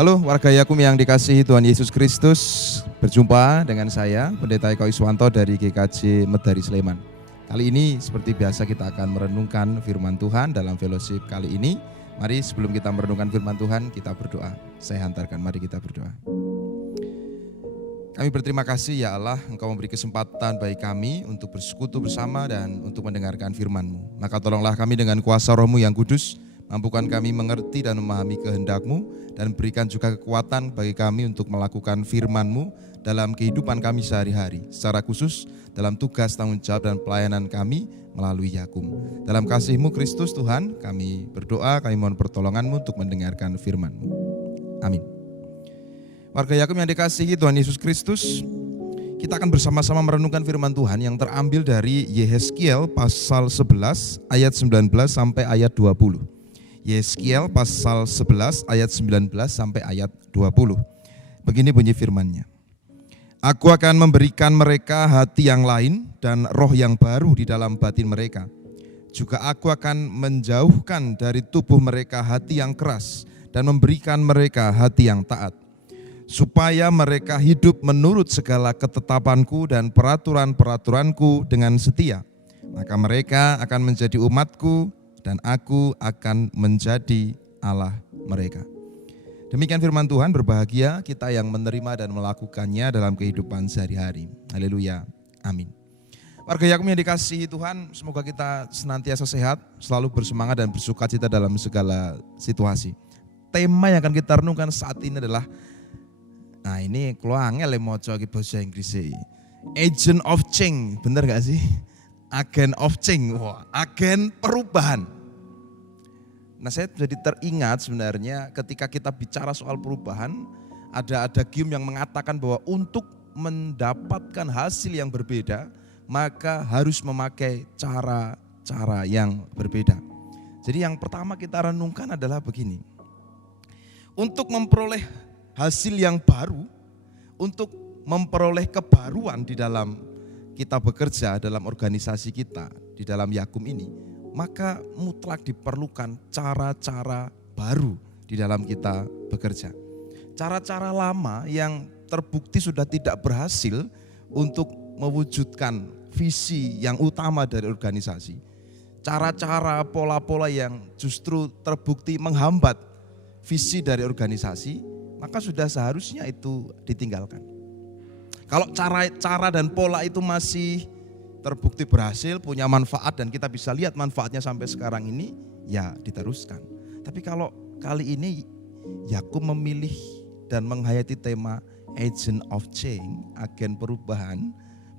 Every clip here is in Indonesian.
Halo warga Yakum yang dikasihi Tuhan Yesus Kristus, berjumpa dengan saya Pendeta Eko Iswanto dari GKJ Medari Sleman. Kali ini seperti biasa kita akan merenungkan firman Tuhan dalam fellowship kali ini. Mari sebelum kita merenungkan firman Tuhan, kita berdoa. Saya hantarkan, mari kita berdoa. Kami berterima kasih ya Allah, Engkau memberi kesempatan bagi kami untuk bersekutu bersama dan untuk mendengarkan firman-Mu. Maka tolonglah kami dengan kuasa Roh-Mu yang kudus, mampukan kami mengerti dan memahami kehendak-Mu, dan berikan juga kekuatan bagi kami untuk melakukan firman-Mu dalam kehidupan kami sehari-hari, secara khusus dalam tugas, tanggung jawab, dan pelayanan kami melalui Yakum. Dalam kasih-Mu Kristus Tuhan, kami berdoa, kami mohon pertolongan-Mu untuk mendengarkan firman-Mu. Amin. Warga Yakum yang dikasihi Tuhan Yesus Kristus, kita akan bersama-sama merenungkan firman Tuhan yang terambil dari Yehezkiel pasal 11 ayat 19 sampai ayat 20. Yehezkiel pasal 11 ayat 19 sampai ayat 20. Begini bunyi firman-Nya. Aku akan memberikan mereka hati yang lain dan roh yang baru di dalam batin mereka. Juga aku akan menjauhkan dari tubuh mereka hati yang keras dan memberikan mereka hati yang taat, supaya mereka hidup menurut segala ketetapanku dan peraturan-peraturanku dengan setia. Maka mereka akan menjadi umatku dan aku akan menjadi Allah mereka. Demikian firman Tuhan, berbahagia kita yang menerima dan melakukannya dalam kehidupan sehari-hari. Haleluya, amin. Warga Yakum yang dikasihi Tuhan, semoga kita senantiasa sehat, selalu bersemangat dan bersukacita dalam segala situasi. Tema yang akan kita renungkan saat ini adalah, nah ini kalau angel mau coba bahasa Inggris, agent of change, bener gak sih? Agen of change, wah, agen perubahan. Nah saya jadi teringat sebenarnya ketika kita bicara soal perubahan, ada game yang mengatakan bahwa untuk mendapatkan hasil yang berbeda, maka harus memakai cara-cara yang berbeda. Jadi yang pertama kita renungkan adalah begini. Untuk memperoleh hasil yang baru, untuk memperoleh kebaruan di dalam kita bekerja, dalam organisasi kita, di dalam Yakum ini, maka mutlak diperlukan cara-cara baru di dalam kita bekerja. Cara-cara lama yang terbukti sudah tidak berhasil untuk mewujudkan visi yang utama dari organisasi. Cara-cara, pola-pola yang justru terbukti menghambat visi dari organisasi, maka sudah seharusnya itu ditinggalkan. Kalau cara dan pola itu masih terbukti berhasil, punya manfaat dan kita bisa lihat manfaatnya sampai sekarang ini, ya diteruskan. Tapi kalau kali ini Yakum memilih dan menghayati tema agent of change, agen perubahan,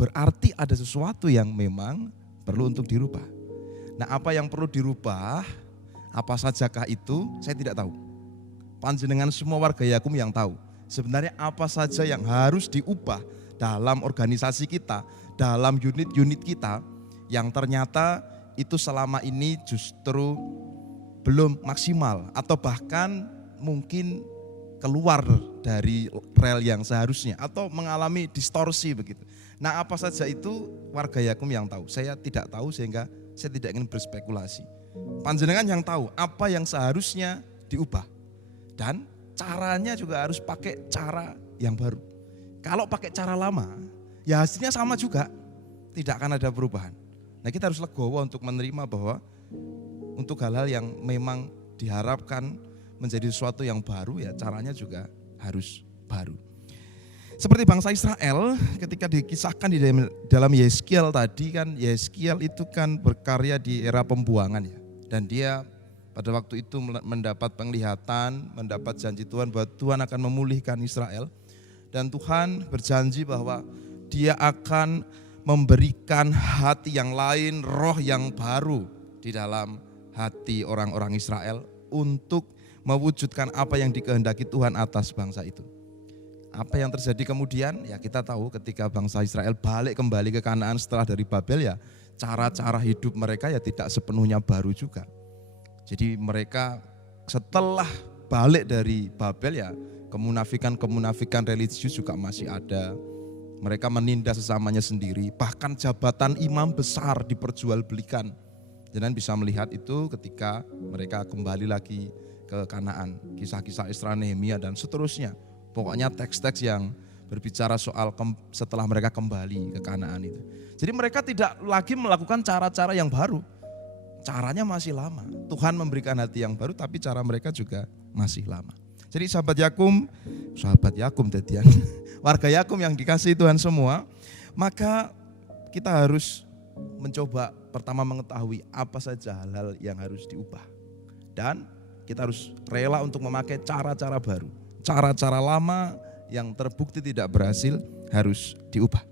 berarti ada sesuatu yang memang perlu untuk dirubah. Nah, apa yang perlu dirubah, apa sajakah itu, saya tidak tahu. Panjenengan semua warga Yakum yang tahu. Sebenarnya apa saja yang harus diubah dalam organisasi kita, dalam unit-unit kita, yang ternyata itu selama ini justru belum maksimal atau bahkan mungkin keluar dari rel yang seharusnya atau mengalami distorsi begitu. Nah, apa saja itu warga Yakum yang tahu. Saya tidak tahu sehingga saya tidak ingin berspekulasi. Panjenengan yang tahu apa yang seharusnya diubah. Dan caranya juga harus pakai cara yang baru. Kalau pakai cara lama, ya hasilnya sama juga, tidak akan ada perubahan. Nah, kita harus legowo untuk menerima bahwa untuk hal-hal yang memang diharapkan menjadi sesuatu yang baru, ya caranya juga harus baru. Seperti bangsa Israel ketika dikisahkan di dalam Yehezkiel tadi kan, Yehezkiel itu kan berkarya di era pembuangan ya. Dan dia pada waktu itu mendapat penglihatan, mendapat janji Tuhan bahwa Tuhan akan memulihkan Israel. Dan Tuhan berjanji bahwa Dia akan memberikan hati yang lain, roh yang baru di dalam hati orang-orang Israel untuk mewujudkan apa yang dikehendaki Tuhan atas bangsa itu. Apa yang terjadi kemudian? Ya kita tahu ketika bangsa Israel balik kembali ke Kanaan setelah dari Babel, ya cara-cara hidup mereka ya tidak sepenuhnya baru juga. Jadi mereka setelah balik dari Babel, ya kemunafikan religius juga masih ada. Mereka menindas sesamanya sendiri, bahkan jabatan imam besar diperjualbelikan. Jangan bisa melihat itu ketika mereka kembali lagi ke ke Kanaan, kisah-kisah Esra, Nehemia dan seterusnya. Pokoknya teks-teks yang berbicara soal setelah mereka kembali ke Kanaan itu. Jadi mereka tidak lagi melakukan cara-cara yang baru. Caranya masih lama. Tuhan memberikan hati yang baru tapi cara mereka juga masih lama. Jadi sahabat Yakum tadian, warga Yakum yang dikasihi Tuhan semua, maka kita harus mencoba pertama mengetahui apa saja hal-hal yang harus diubah. Dan kita harus rela untuk memakai cara-cara baru. Cara-cara lama yang terbukti tidak berhasil harus diubah.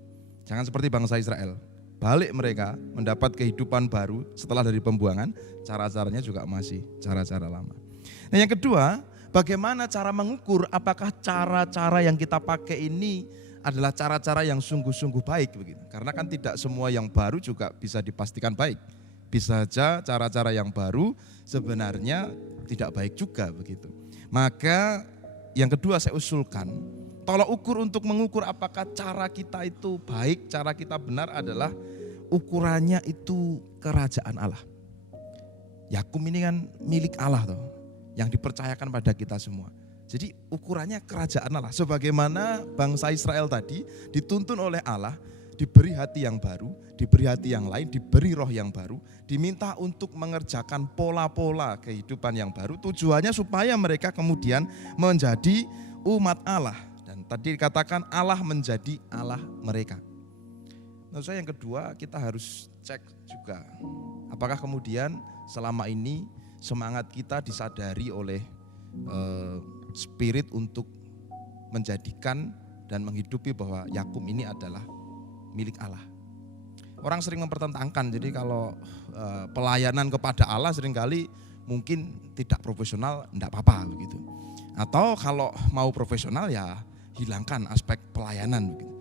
Jangan seperti bangsa Israel. Balik mereka mendapat kehidupan baru setelah dari pembuangan, cara-caranya juga masih cara-cara lama. Nah yang kedua, bagaimana cara mengukur apakah cara-cara yang kita pakai ini adalah cara-cara yang sungguh-sungguh baik begitu. Karena kan tidak semua yang baru juga bisa dipastikan baik. Bisa saja cara-cara yang baru sebenarnya tidak baik juga begitu. Maka yang kedua saya usulkan, tolak ukur untuk mengukur apakah cara kita itu baik, cara kita benar adalah ukurannya itu kerajaan Allah. Yakum ini kan milik Allah toh, yang dipercayakan pada kita semua. Jadi ukurannya kerajaan Allah. Sebagaimana bangsa Israel tadi dituntun oleh Allah, diberi hati yang baru, diberi hati yang lain, diberi roh yang baru, diminta untuk mengerjakan pola-pola kehidupan yang baru. Tujuannya supaya mereka kemudian menjadi umat Allah. Dan tadi dikatakan Allah menjadi Allah mereka. Menurut saya yang kedua kita harus cek juga. Apakah kemudian selama ini semangat kita disadari oleh spirit untuk menjadikan dan menghidupi bahwa Yakum ini adalah milik Allah. Orang sering mempertentangkan, jadi kalau pelayanan kepada Allah seringkali mungkin tidak profesional, enggak apa-apa begitu. Atau kalau mau profesional ya hilangkan aspek pelayanan begitu.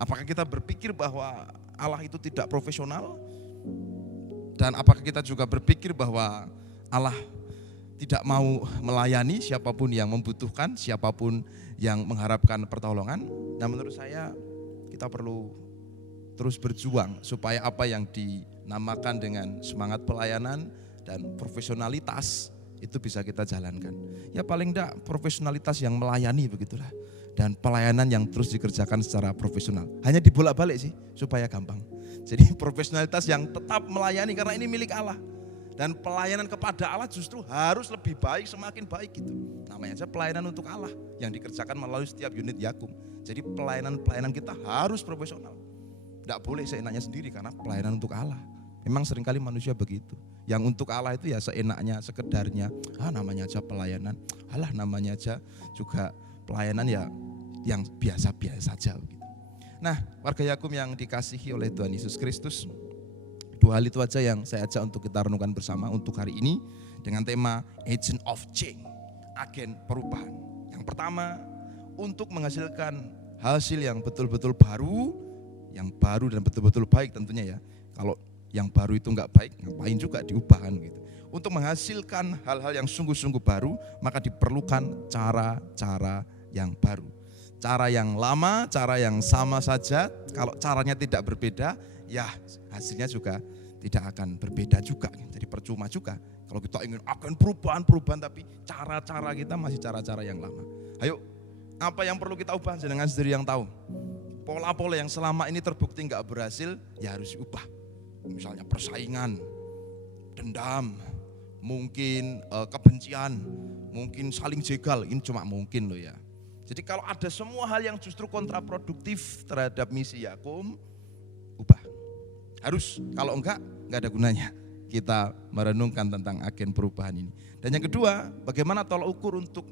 Apakah kita berpikir bahwa Allah itu tidak profesional? Dan apakah kita juga berpikir bahwa Allah tidak mau melayani siapapun yang membutuhkan, siapapun yang mengharapkan pertolongan? Nah menurut saya kita perlu terus berjuang supaya apa yang dinamakan dengan semangat pelayanan dan profesionalitas itu bisa kita jalankan. Ya paling enggak profesionalitas yang melayani begitulah. Dan pelayanan yang terus dikerjakan secara profesional. Hanya dibolak-balik sih supaya gampang. Jadi profesionalitas yang tetap melayani karena ini milik Allah. Dan pelayanan kepada Allah justru harus lebih baik, semakin baik gitu. Namanya aja pelayanan untuk Allah yang dikerjakan melalui setiap unit Yakum. Jadi pelayanan kita harus profesional. Tidak boleh seenaknya sendiri karena pelayanan untuk Allah. Memang seringkali manusia begitu. Yang untuk Allah itu ya seenaknya, sekedarnya. Namanya aja pelayanan. Namanya aja juga pelayanan ya yang biasa-biasa saja begitu. Nah, warga Yakum yang dikasihi oleh Tuhan Yesus Kristus, dua hal itu aja yang saya ajak untuk kita renungkan bersama untuk hari ini dengan tema Agent of Change, agen perubahan. Yang pertama, untuk menghasilkan hasil yang betul-betul baru, yang baru dan betul-betul baik tentunya ya. Kalau yang baru itu enggak baik, ngapain juga diubahkan gitu. Untuk menghasilkan hal-hal yang sungguh-sungguh baru, maka diperlukan cara-cara yang baru. Cara yang lama, cara yang sama saja, kalau caranya tidak berbeda, ya hasilnya juga tidak akan berbeda juga. Jadi percuma juga. Kalau kita ingin akan perubahan tapi cara-cara kita masih cara-cara yang lama. Ayo, apa yang perlu kita ubah jenengan sendiri yang tahu. Pola-pola yang selama ini terbukti enggak berhasil, ya harus diubah. Misalnya persaingan, dendam, mungkin kebencian, mungkin saling jegal, ini cuma mungkin loh ya. Jadi kalau ada semua hal yang justru kontraproduktif terhadap misi Yakum, ubah. Harus, kalau enggak ada gunanya kita merenungkan tentang agen perubahan ini. Dan yang kedua, bagaimana tolak ukur untuk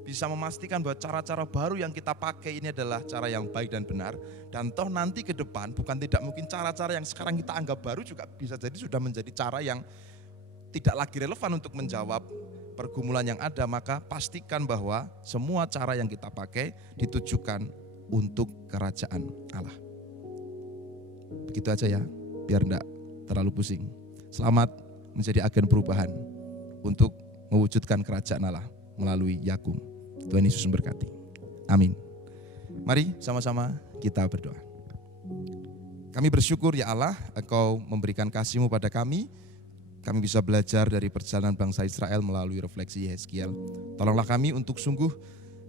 bisa memastikan bahwa cara-cara baru yang kita pakai ini adalah cara yang baik dan benar. Dan toh nanti ke depan bukan tidak mungkin cara-cara yang sekarang kita anggap baru juga bisa jadi sudah menjadi cara yang tidak lagi relevan untuk menjawab pergumulan yang ada. Maka pastikan bahwa semua cara yang kita pakai ditujukan untuk kerajaan Allah. Begitu aja ya, biar enggak terlalu pusing. Selamat menjadi agen perubahan untuk mewujudkan kerajaan Allah melalui Yakum. Tuhan Yesus memberkati. Amin. Mari sama-sama kita berdoa. Kami bersyukur ya Allah, Engkau memberikan kasih-Mu pada kami kami bisa belajar dari perjalanan bangsa Israel melalui refleksi Yeskiel. Tolonglah kami untuk sungguh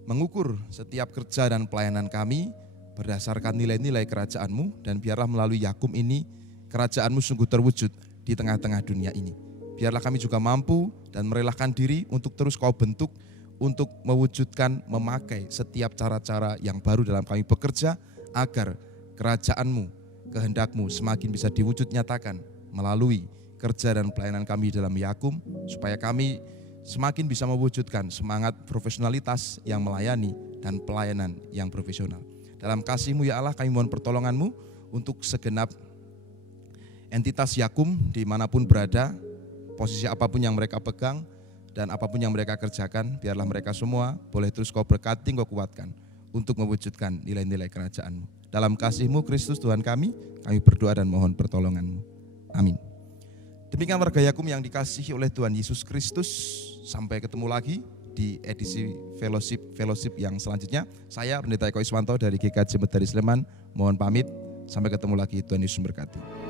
mengukur setiap kerja dan pelayanan kami berdasarkan nilai-nilai kerajaan-Mu, dan biarlah melalui Yakub ini kerajaan-Mu sungguh terwujud di tengah-tengah dunia ini. Biarlah kami juga mampu dan merelakan diri untuk terus Kau bentuk, untuk mewujudkan, memakai setiap cara-cara yang baru dalam kami bekerja, agar kerajaan-Mu, kehendak-Mu semakin bisa diwujud nyatakan melalui kerja dan pelayanan kami dalam Yakub, supaya kami semakin bisa mewujudkan semangat profesionalitas yang melayani dan pelayanan yang profesional. Dalam kasih-Mu ya Allah, kami mohon pertolongan-Mu untuk segenap entitas Yakum dimanapun berada, posisi apapun yang mereka pegang dan apapun yang mereka kerjakan, biarlah mereka semua boleh terus Kau berkati, Kau kuatkan untuk mewujudkan nilai-nilai kerajaan-Mu. Dalam kasih-Mu Kristus Tuhan kami berdoa dan mohon pertolongan-Mu. Amin. Demikian warga Yakum yang dikasihi oleh Tuhan Yesus Kristus. Sampai ketemu lagi di edisi fellowship yang selanjutnya. Saya Pendeta Eko Iswanto dari GKJ Medari Sleman, mohon pamit. Sampai ketemu lagi, Tuhan Yesus memberkati.